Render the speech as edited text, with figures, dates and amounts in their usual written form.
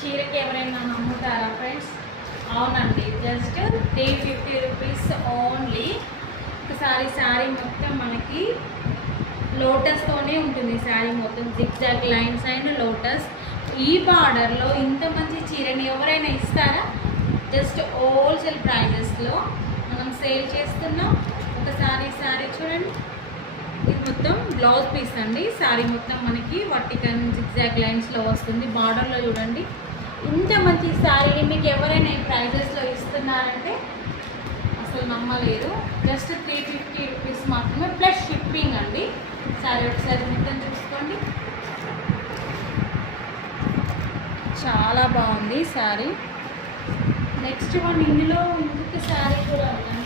చీరకి ఎవరైనా నమ్ముతారా ఫ్రెండ్స్? అవునండి, జస్ట్ 350 రూపీస్ ఓన్లీ. ఒకసారి శారీ మొత్తం మనకి లోటస్తోనే ఉంటుంది. శారీ మొత్తం జిగ్జాగ్ లైన్స్ అండ్ లోటస్. ఈ బార్డర్లో ఇంత మంచి చీరని ఎవరైనా ఇస్తారా? జస్ట్ హోల్సేల్ ప్రైజెస్లో మనం సేల్ చేస్తున్నాం. ఒకసారి శారీ చూడండి, ఇది మొత్తం బ్లౌజ్ పీస్ అండి. శారీ మొత్తం మనకి వర్టికల్ జిగ్జాగ్ లైన్స్లో వస్తుంది. బార్డర్లో చూడండి, ఇంత మంచి శారీని మీకు ఎవరైనా ఈ ప్రైజెస్లో ఇస్తున్నారంటే అసలు నమ్మలేరు. జస్ట్ 350 రూపీస్ మాత్రమే, ప్లస్ షిప్పింగ్ అండి. శారీ ఒకసారి మొత్తం చూసుకోండి, చాలా బాగుంది శారీ. నెక్స్ట్ వన్ ఇందులో ఇంకొక శారీ కూడా ఉంది.